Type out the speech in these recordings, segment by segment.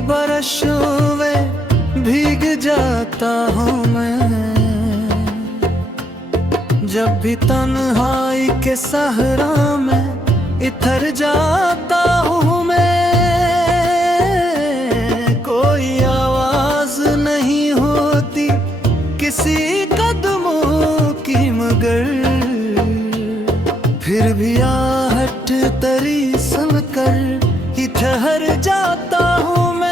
बरसों में भीग जाता हूँ मैं, जब भी तन्हाई के सहरा में इधर जाता हूँ मैं। कोई आवाज नहीं होती किसी कदमों की, मगर फिर भी आहट तरी सुनकर ही ठहर जाता हूँ मैं।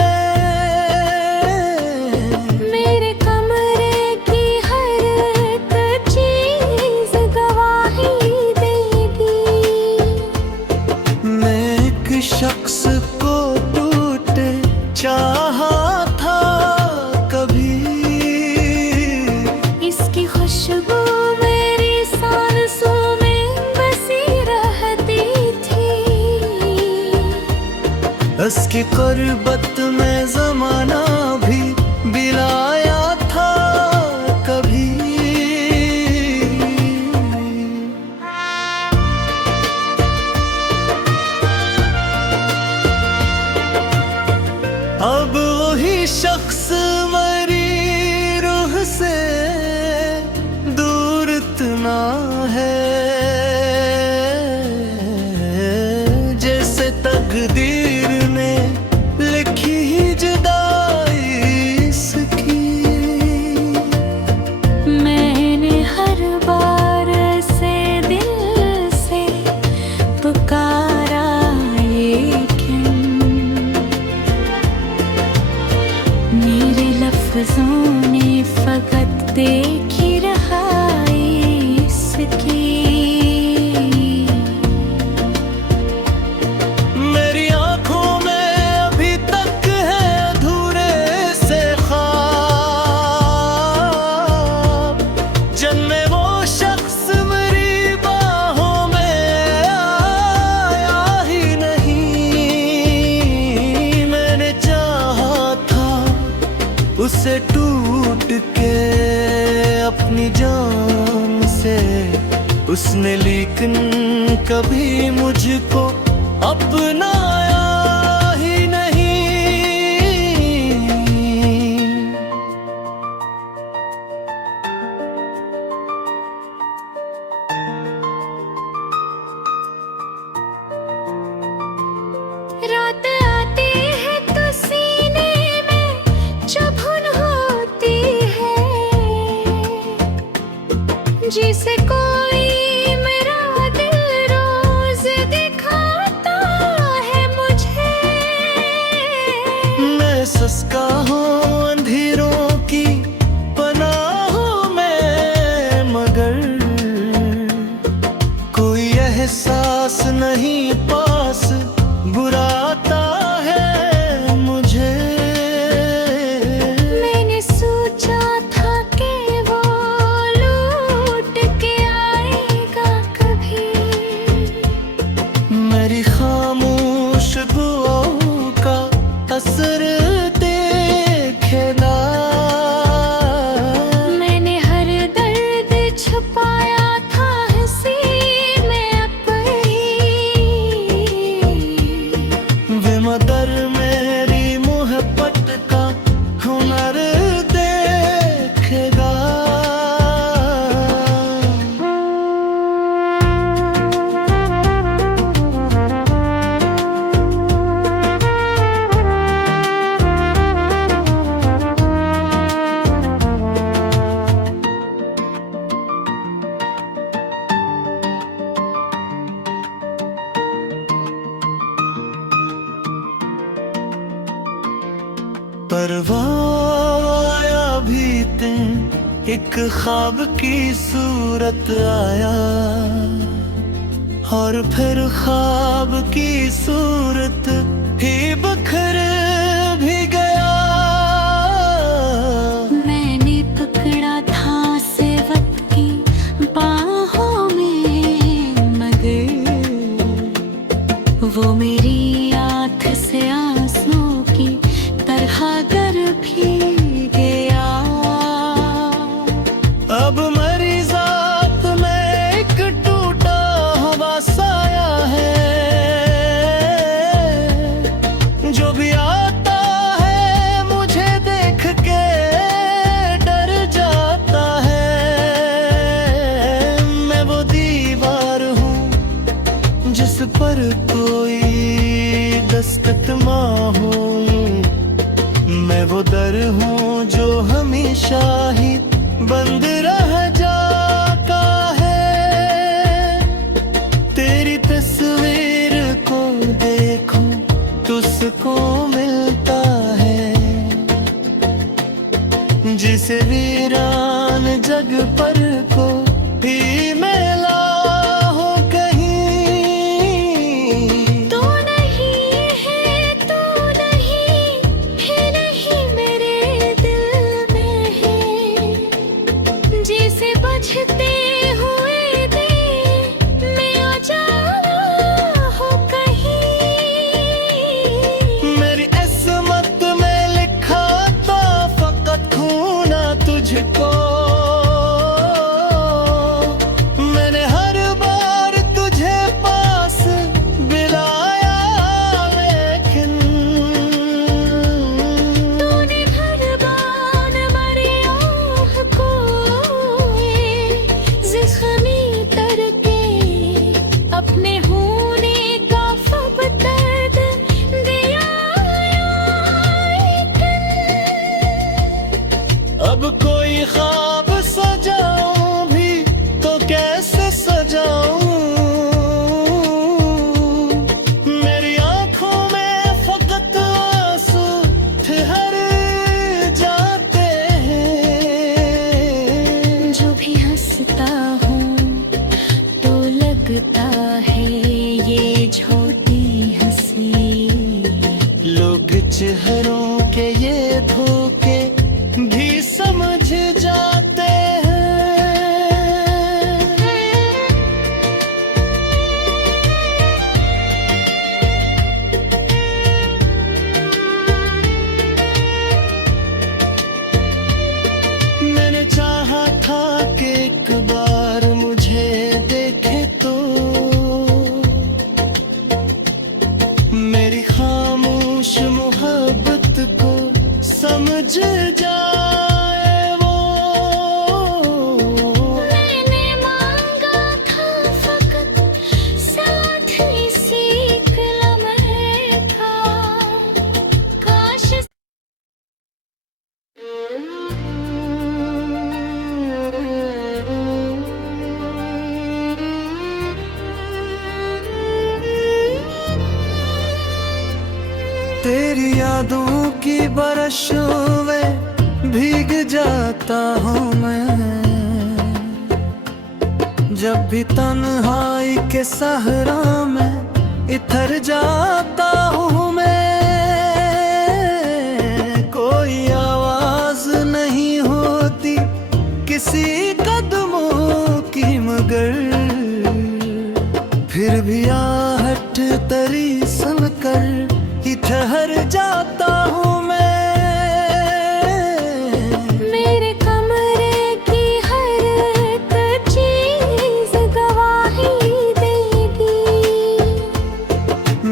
मेरे कमरे की हर एक चीज गवाही देगी। मैं एक शख्स को टूटे चाहा था कभी, इसकी खुशबू मेरी सांसों में बसी रहती थी। उसकी कुर्बत में ज़माना भी बिलाया था कभी। अब वही शख्स मरी रूह से दूर इतना है, जैसे तकदीर ने लिखी ही जुदाई इसकी। मैंने हर बार से दिल से पुकारा, लेकिन मेरे लफ्जों ने फकत देख ही रहा इसकी। मेरी आंखों में अभी तक है अधूरे से ख्वाब, जन्मे वो शख्स मेरी बाहों में आया ही नहीं। मैंने चाहा था उसे टूट के अपनी जान से, उसने लेकिन कभी मुझको अपनाया ही नहीं। रात आती है तो सीने में चुभन होती है, जिसे कोई मेरा दिल रोज दिखाता है मुझे। मैं सस्ता हूँ अंधेरों की पनाहों में, मगर कोई एहसास नहीं पास बुराता है मुझे। मैंने सोचा था कि वो लौट के आएगा कभी, मेरी खामोश दुआओं का असर देखेगा। मैंने हर दर्द छुपाया था हंसी में अपनी, वे मदर मेरी मोहब्बत का हुनर देखेगा। परवाया बीते एक ख्वाब की सूरत आया, और फिर ख्वाब की सूरत ही बखर भी गया। मैंने पकड़ा था सेवक की बाहों में, मगर वो मेरी आँख से आंसू की तरह गर भी गया। अब मरी जात में एक टूटा हुआ साया है, सतमा हूँ, मैं वो दर हूँ जो हमेशा ही बंद रह जाता है। तेरी तस्वीर को देखूं तो सुकून मिलता है, जिसे वीरान जग पर को भी मिला हो कहीं। तू नहीं है, तू नहीं है, नहीं मेरे दिल में है, जिसे बजते हुए दिल में उजाला हो कहीं। मेरी किस्मत में लिखा था फकत खोना तुझको, मैंने हर बार तुझे पास बुलाया, लेकिन तूने भरबान मरी आह को ज़ख्मी करके अपने होने का फ़ब दर्द दिया। अब कोई ख्वाब सजाऊं भी तो कैसे सजाऊं, मेरी आंखों में फकत आंसू ठहर जाते हैं। जो भी हंसता हूँ तो लगता है ये झूठी हंसी। लोग चेहरों के ये धोखे भी समझ जाते हैं। मैंने चाहा था कि एक बार मुझे देखे तो मेरी खामोश मोहब्बत को समझ जाए वो। मैंने मांगा था फकत साथ इसी एक लम्हे का, काश तेरी यादों की बारिशों में भीग जाता हूँ मैं, जब भी तन्हाई के सहरा में इधर जाता हूँ मैं। कोई आवाज नहीं होती किसी कदमों की, मगर फिर भी आहट तरी सुनकर ही ठहर जाता हूँ मैं। मेरे कमरे की हर एक चीज गवाही देगी।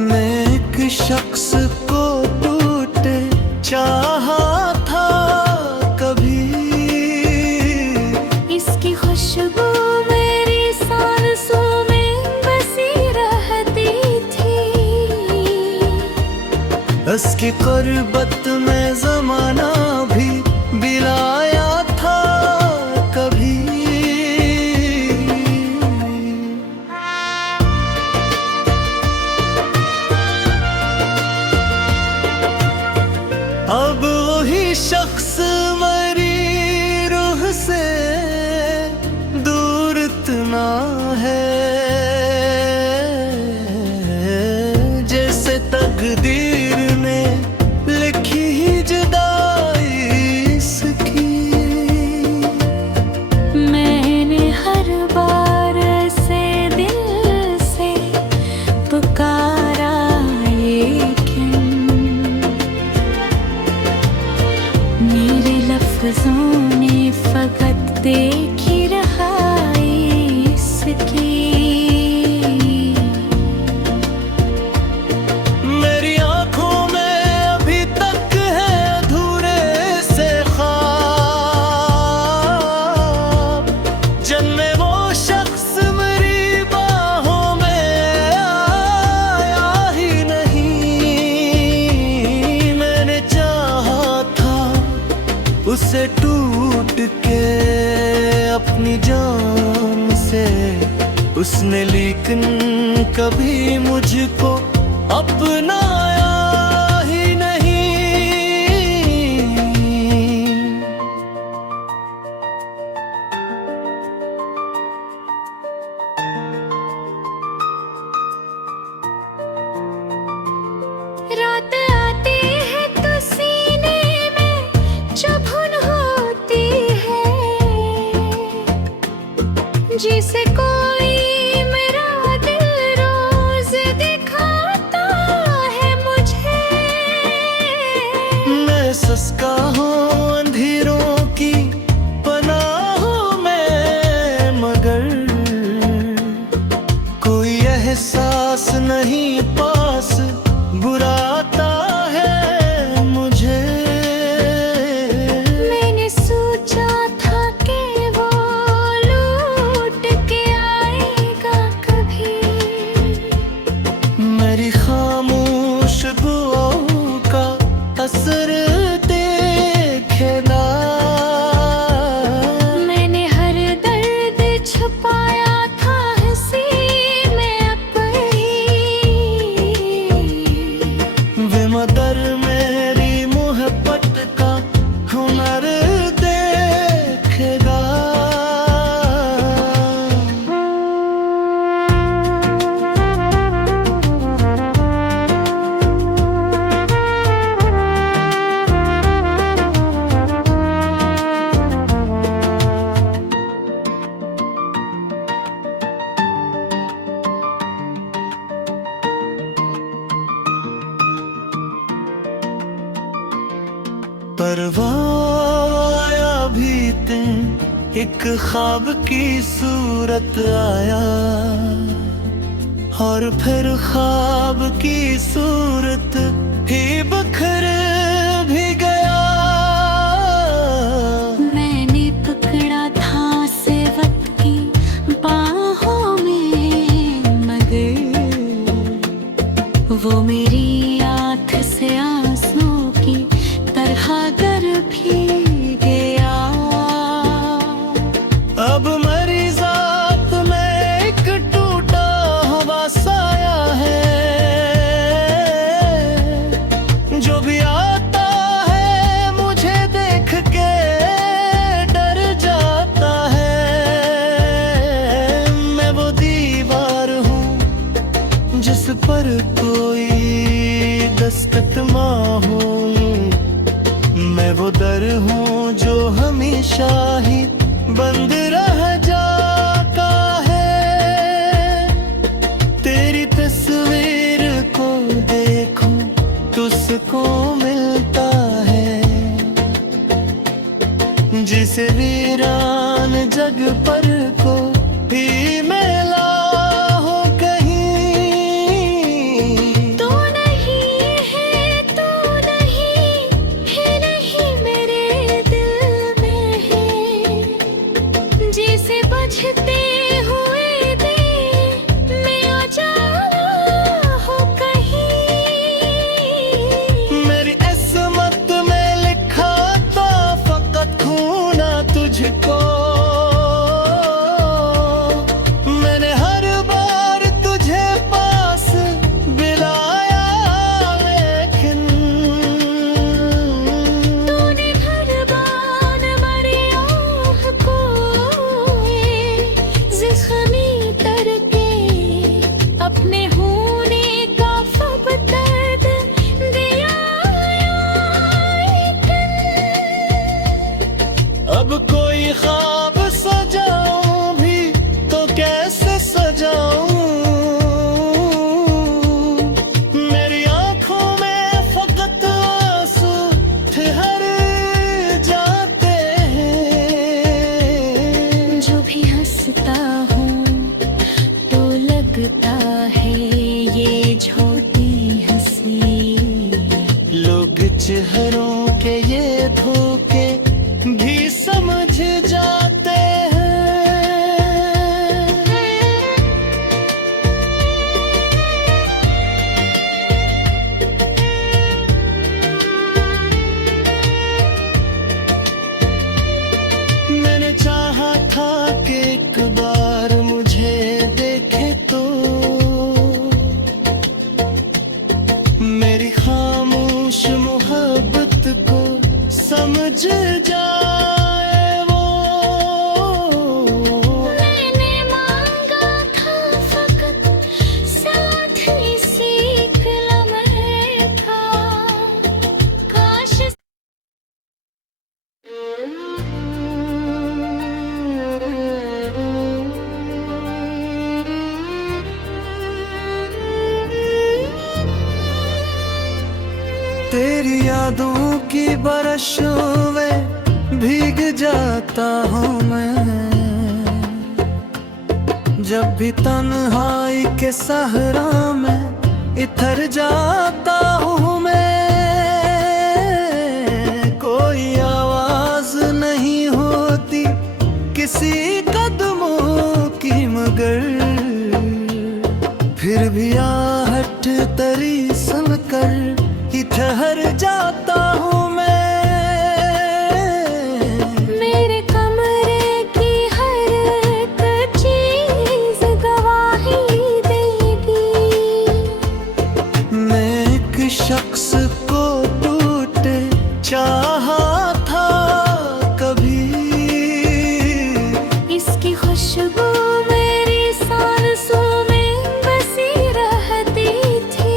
मैं एक शख्स को टूटे चाहा था कभी, इसकी खुशबू मेरी सांसों में बसी रहती थी। उसकी कुर्बत में जमाना भी बिलाया था कभी। अब वही शख्स मरी रूह से दूर इतना है, जैसे तकदीर ने लिखी ही जुदाई इसकी। मैंने हर बार से दिल से पुकारा, लेकिन मेरे लफ्जों ने फकत देख ही रहा इसकी। मेरी आंखों में अभी तक है अधूरे से ख्वाब, जन्मे वो शख्स मेरी बाहों में आया ही नहीं। से टूट के अपनी जान से उसने लेकिन कभी मुझको अपनाया ही नहीं। रात आती है तो सीने में चुभन होती है, जिसे कोई मेरा दिल रोज दिखाता है मुझे। मैं सस्ता हूँ अंधेरों की पनाहों में, मगर कोई एहसास नहीं पास बुराता है मुझे। मैंने सोचा था कि वो लौट के आएगा कभी, मेरी खामोश दुआओं का असर देखेगा। मैंने हर दर्द छुपाया था हंसी में अपनी, वे मदर मेरी मोहब्बत का हुनर देखेगा। परवाया भी दिन एक ख्वाब की सूरत आया, और फिर ख्वाब की सूरत ही बखर भी गया। मैंने पकड़ा था सेवक की बाहों में, मगर वो मेरी आँख से आंसू की तरह गर भी गया। अब मरी जात में एक टूटा हुआ साया है, जो भी आता है मुझे देख के डर जाता है। मैं वो दीवार हूँ जिस पर कोई दस्तक माँ हो, मैं वो दर हूँ जो हमेशा ही बंद रह जाता है। तेरी तस्वीर को देखूं तुझको मिलता है, जिसे वीरान जग पर को भी मिला हो कहीं। तू नहीं है, तू नहीं है, नहीं मेरे दिल में है, जिसे बजते हुए दिन में उजाला हो कहीं। मेरी किस्मत में लिखा था फकत खोना तुझको, मैंने हर बार तुझे पास बुलाया, लेकिन तूने हर बार मेरी आँख को ज़ख्मी करके अपने होने का ख्वाब दर्द दिया। अब कोई ख्वाब सजाऊं भी तो कैसे सजाऊं। मेरी आंखों में फकत आंसू ठहर जाते हैं। जो भी हंसता हूँ तो लगता है ये झूठी हंसी, लोग चेहरों के ये धोखे भी समझ जाते हैं। जाए वो। मैंने मांगा था फकत साथ इसी एक लम्हे का, काश तेरी यादों की बारिशों में भीग जाता हूँ मैं, जब भी तन्हाई के सहरा में इधर जाता हूँ मैं। कोई आवाज नहीं होती किसी कदमों की, मगर फिर भी आहट तरी सुनकर ही ठहर जाता हूँ मैं। मेरे कमरे की हर एक चीज गवाही देगी। मैं एक शख्स को टूटे चाहा था कभी, इसकी खुशबू मेरी सांसों में बसी रहती थी।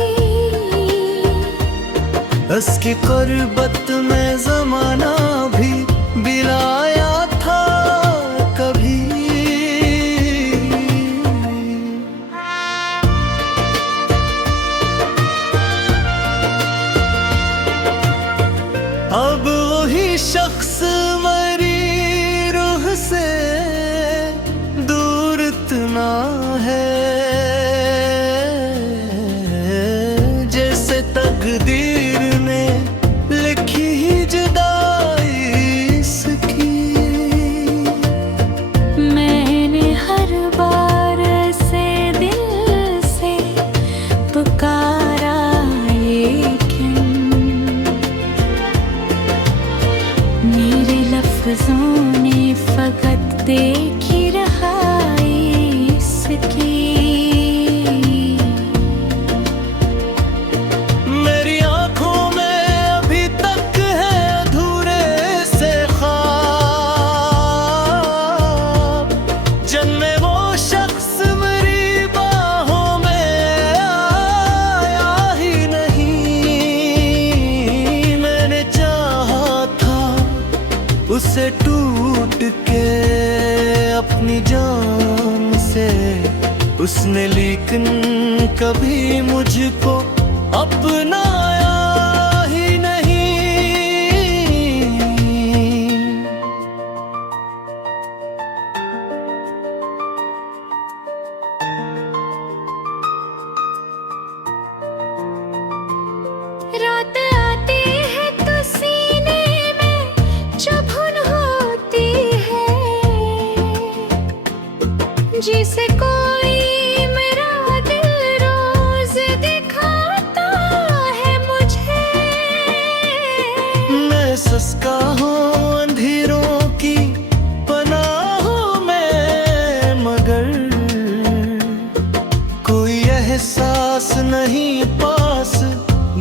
उसकी कुर्बत में जमाना भी बिलाया था कभी। अब वही शख्स मरी रूह से दूर इतना है, जैसे तकदीर ने लिखी ही जुदाई इसकी। मैंने हर बार से दिल से पुकारा, लेकिन मेरे लफ्जों ने फकत देख ही रहा इसकी। मेरी आंखों में अभी तक है अधूरे से ख्वाब, जन्मे वो शख्स मेरी बाहों में आया ही नहीं। मैंने चाहा था उसे टूट के अपनी जान से, उसने लेकिन कभी मुझको अपनाया ही नहीं। रात आती है तो सीने में चुभन होती है, जिसे कोई मेरा दिल रोज दिखाता है मुझे। मैं सस्ता हूँ अंधेरों की पनाहों में, मगर कोई एहसास नहीं पास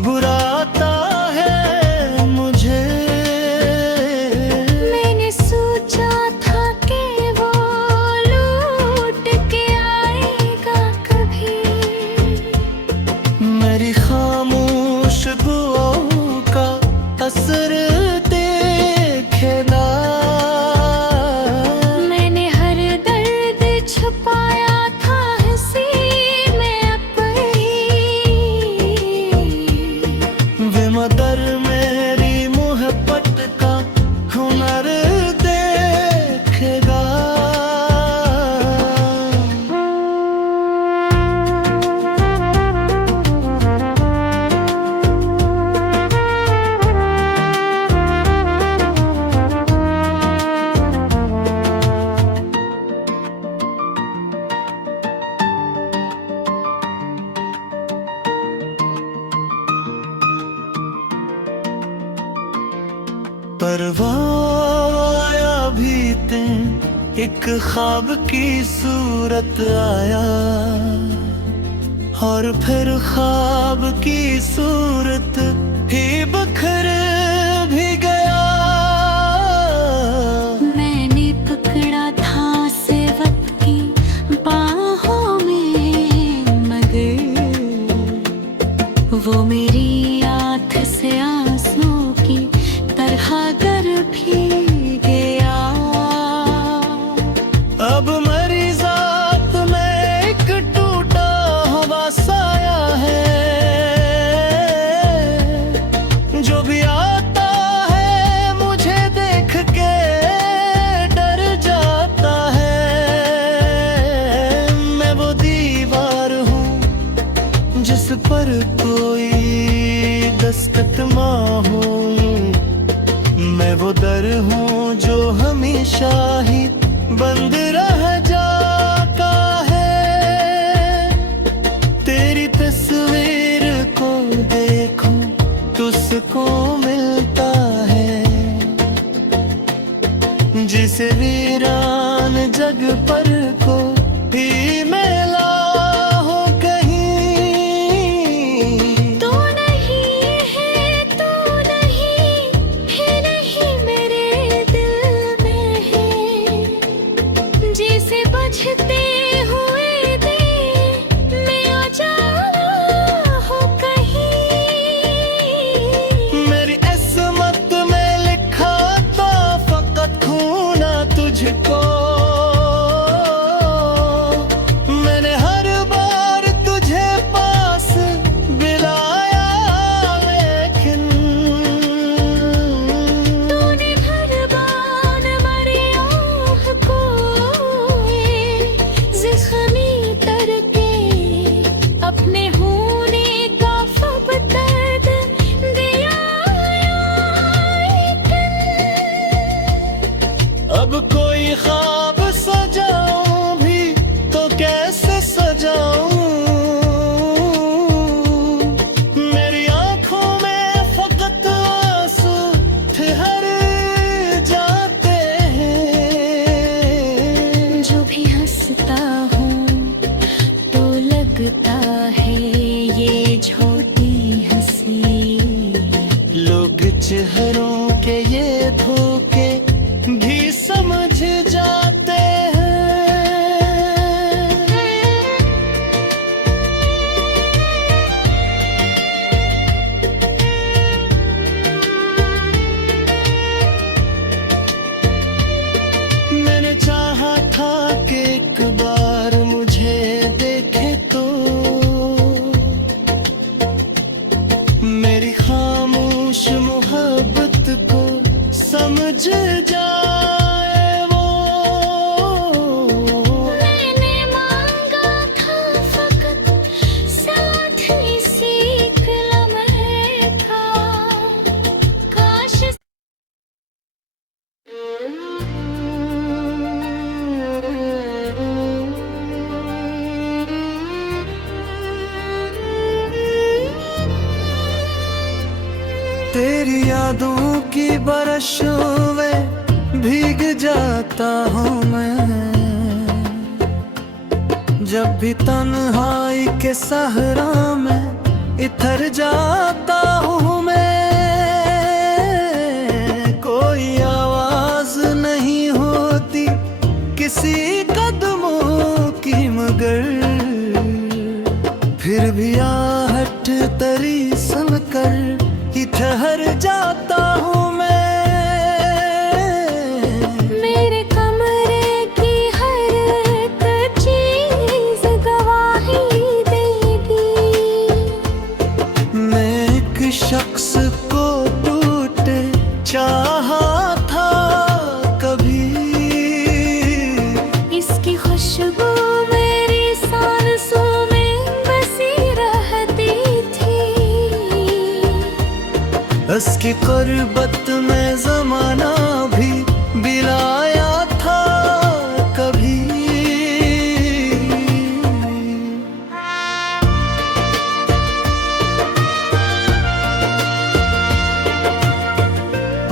बुराता है मुझे। मैंने सोचा था कि वो लौट के आएगा कभी, मेरी खामोश दुआओं का असर देखेगा। मैंने हर दर्द छुपाया था हंसी में अपनी, वे मदर मेरी मोहब्बत का हुनर देखेगा। परवाया बीते एक ख्वाब की सूरत आया, और फिर ख्वाब की सूरत ही बखर भी गया। माँ हूँ, मैं वो दर हूँ जो हमेशा ही बंद रह जाता है। तेरी तस्वीर को देखूं तो सुकून मिलता है, जिसे वीरान जग पर को ही मिला हो कहीं। तू नहीं है, तू नहीं है, नहीं मेरे दिल में है, जिसे बजते हुए दिल में उजाला हो कहीं। मेरी किस्मत में लिखा था फकत खोना तुझको, मैंने हर बार तुझे पास बुलाया, लेकिन तूने भरबान मरी आँख को ज़ख्मी करके अपने होने का फ़ब दर्द दिया। अब कोई ख्वाब सजाऊं भी तो कैसे सजाऊं, मेरी आंखों में फकत आंसू ठहर जाते हैं। जो भी हंसता हूँ तो लगता है ये झूठी हंसी। लोग चेहरों के ये धोखे भी समझ जाते हैं। मैंने चाहा था कि एक बार मुझे देखे तो मेरी खामोश मोहब्बत को समझ जाए वो। मैंने मांगा था फकत साथ इसी एक लम्हे का, काश तेरी यादों की बारिशों में भीग जाता हूँ मैं, जब भी तन्हाई के सहरा में इधर जाता हूँ मैं। कोई आवाज नहीं होती किसी कदमों की, मगर फिर भी आहट तरी सुनकर ही ठहर जाता हूँ मैं। मेरे कमरे की हर एक चीज गवाही देगी। मैं एक शख्स को टूटे चाहा था कभी, इसकी खुशबू मेरी सांसों में बसी रहती थी। उसकी कुर्बत में जमाना भी बिलाया था कभी।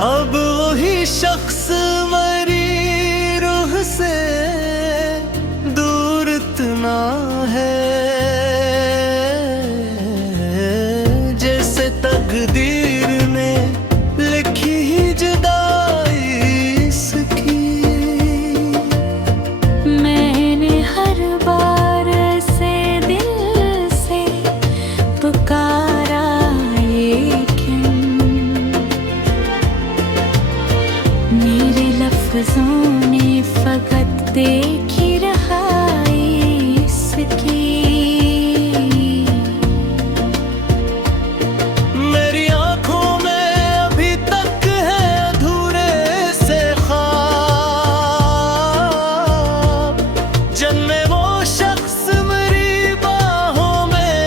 अब वही शख्स मरी रूह से दूर इतना है, जैसे तकदीर ने लिखी ही जुदाई इसकी। मैंने हर बार से दिल से पुकारा, लेकिन मेरे लफ्जों ने फकत देख ही रहा इसकी। मेरी आंखों में अभी तक है अधूरे से ख्वाब, जन्मे वो शख्स मेरी बाहों में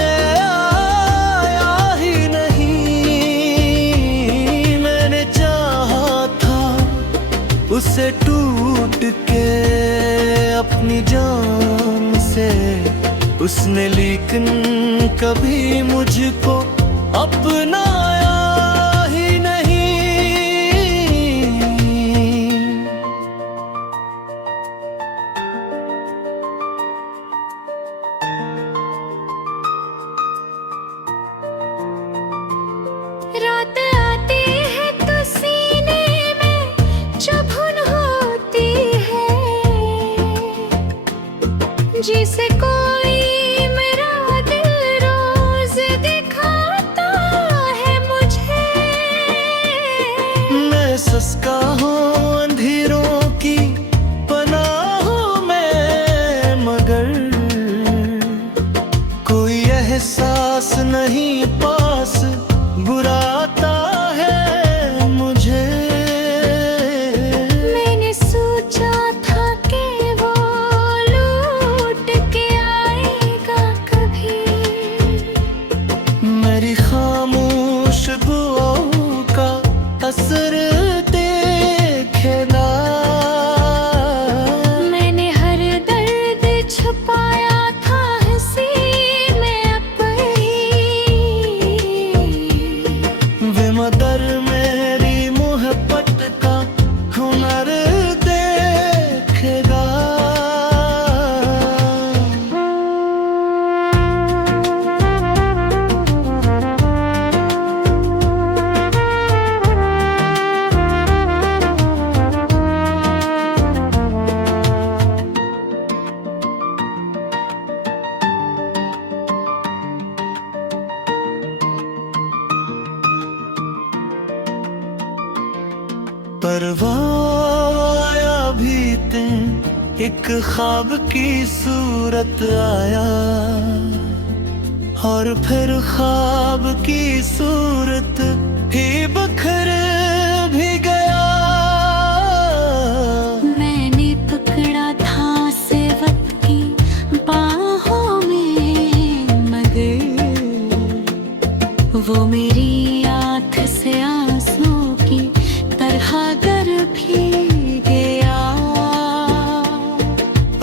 आया ही नहीं। से टूट के अपनी जान से उसने लेकिन कभी मुझको अपनाया ही नहीं। रात आती है तो सीने में चुभन होती है, जिसे कोई मेरा दिल रोज दिखाता है मुझे। मैं सस्ता हूँ अंधेरों की पनाहों में, मगर कोई एहसास नहीं पास बुराता है मुझे। मैंने सोचा था कि वो लौट के आएगा कभी, मेरी खामोश दुआओं का असर देखेगा। मैंने हर दर्द छुपाया था हंसी में अपनी, वे मदर मेरी मोहब्बत का हुनर देखेगा। परवाया भी दिन एक ख्वाब की सूरत आया, और फिर ख्वाब की सूरत ही बखर भी गया। मैंने पकड़ा था सेवक की बाहों में, मगर वो मेरी आँख से आंसू की तरह गर भी गया।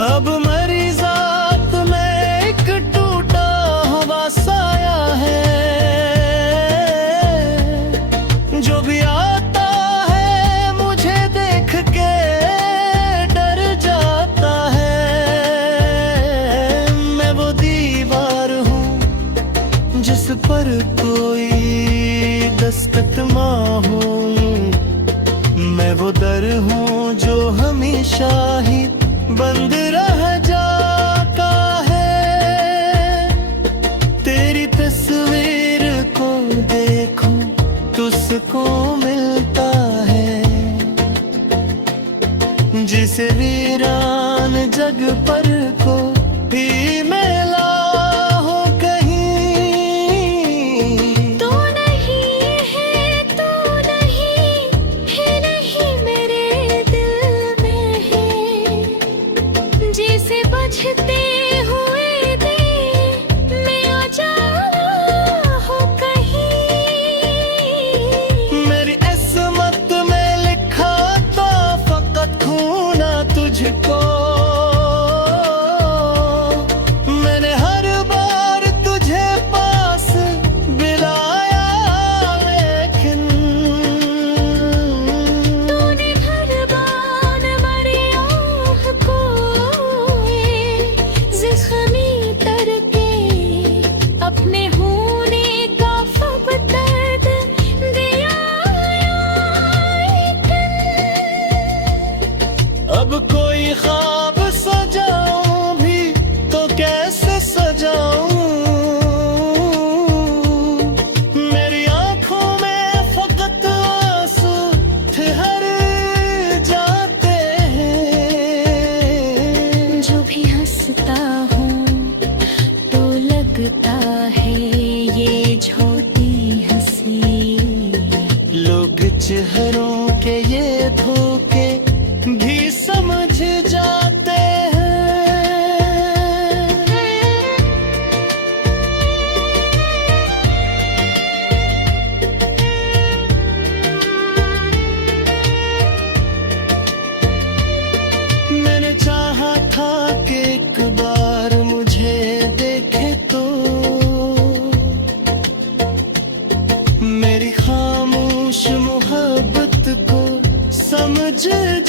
अब मरी जात में एक टूटा हुआ साया है, जो भी आता है मुझे देख के डर जाता है। मैं वो दीवार हूँ जिस पर कोई दस्तक माँ हो, मैं वो दर हूँ जो हमेशा ही बंद रह जाता है। तेरी तस्वीर को देखूं तुझको मिलता है, जिसे वीरान जग पर को भी मिला हो कहीं। तू नहीं है, तू नहीं है, नहीं मेरे दिल में है, जिसे बजते हुए दिल में उजाला हो कहीं। मेरी किस्मत में लिखा था फकत खोना तुझको, मैंने हर बार तुझे पास बुलाया, लेकिन तूने हर बार मेरी आँख को ज़ख्मी करके अपने होने का ख्वाब दर्द दिया। अब कोई ख्वाब सजाऊं भी तो कैसे सजाऊं। मेरी आंखों में फकत आंसू ठहर जाते हैं। जो भी हंसता हूँ तो लगता है ये झूठी हंसी। लोग चेहरों के ये धोखे भी समझ जाते हैं। मुझे